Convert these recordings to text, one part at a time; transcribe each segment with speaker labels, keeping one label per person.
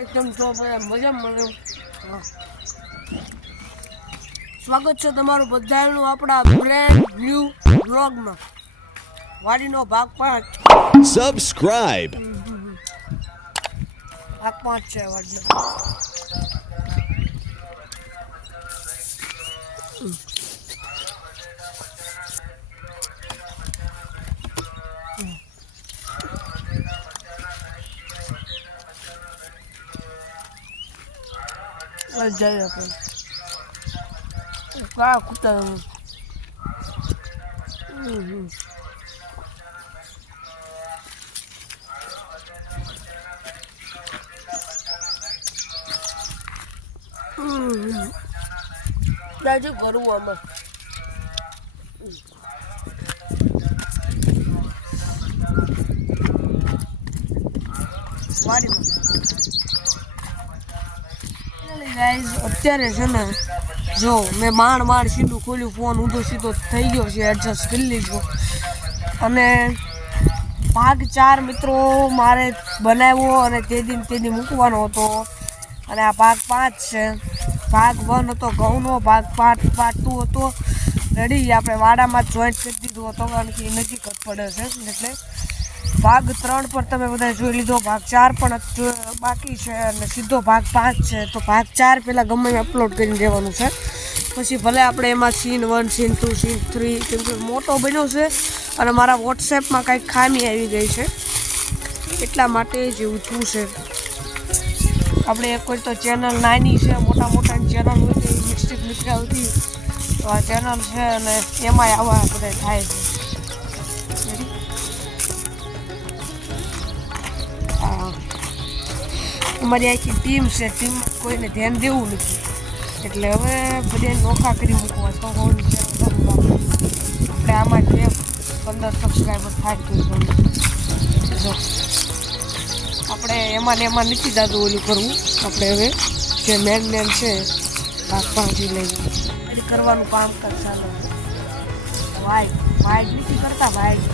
Speaker 1: એકદમ ટોપ મજા મને. સ્વાગત છે તમારું બધાનું આપણા બ્રેન્ડ ન્યૂ બ્લોગમાં વાડીનો ભાગ પાંચ.
Speaker 2: સબસ્ક્રાઇબ
Speaker 1: ભાગ પાંચ છે વાડીનો. બસ જઈએ આપણે કા કૂતરા હમ હમ દાજુ કરવું આમાં ગાઈઝ અત્યારે છે ને, જો, મેં માંડ માણ સીધું ખોલ્યું, ફોન ઊંધો સીધો થઈ ગયો છે એડજસ્ટ કરી લીધો. અને ભાગ ચાર મિત્રો મારે બનાવ્યો અને તે દિન તે દિન મૂકવાનો હતો. અને આ ભાગ પાંચ છે. ભાગ વન હતો, ઘઉંનો. ભાગ પાંચ પાંચ ટુ હતો. રેડી આપણે વાડામાં જોઈન્ટ કરી દીધો હતો, કારણ કે નજીક જ પડે છે, એટલે ભાગ ત્રણ પર તમે બધા જોઈ લીધો, ભાગ ચાર પણ બાકી છે અને સીધો ભાગ પાંચ છે. તો ભાગ ચાર પહેલાં ગમે અપલોડ કરીને દેવાનું છે. પછી ભલે આપણે એમાં scene one scene two scene three કેમ કે મોટો બન્યો છે અને મારા વોટ્સએપમાં કાંઈક ખામી આવી ગઈ છે. એટલા માટે જ એવું થયું છે. આપણે કોઈ તો ચેનલ નાની છે, મોટા મોટા ચેનલ હોય તો એ મિસ્ટેક નીકળાવતી તો આ ચેનલ છે અને એમાંય આવા બધા થાય છે. અમારી આખી ટીમ છે ટીમ કોઈને ધ્યાન દેવું નથી. એટલે હવે બધે નોખા કરી મૂકવા તો હોવું છે આપણે આમાં જે પંદર સબસ્ક્રાઈબર થાય તો જો. આપણે એમાં ને એમાં નથી દાદુ ઓલું કરવું. આપણે હવે જે મેન મેન છે ભાગ લઈને લઈ કરવાનું કામ કર ચાલો. વાય વાઈટ નથી કરતા વાઈટ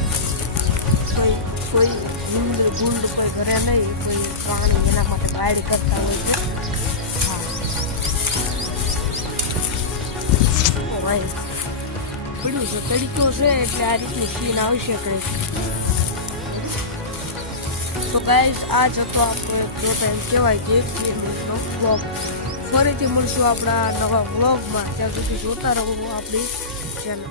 Speaker 1: કોઈ ગુંડ ગુંડ કોઈ ઘરે નહીં, કોઈ પ્રાણી એના માટે વાઈડ કરતા હોય છે. વાઈટ પડ્યું છે તડીકો છે એટલે આ રીતની સીન આવશે કંઈક તો ગાઈસ આ જ હતો આપણો એક જોતા એમ કહેવાય એક બે બ્લોગ ફરીથી મળશું આપણા નવા બ્લોગમાં ત્યાં સુધી જોતા રહો આપણી ચેનલ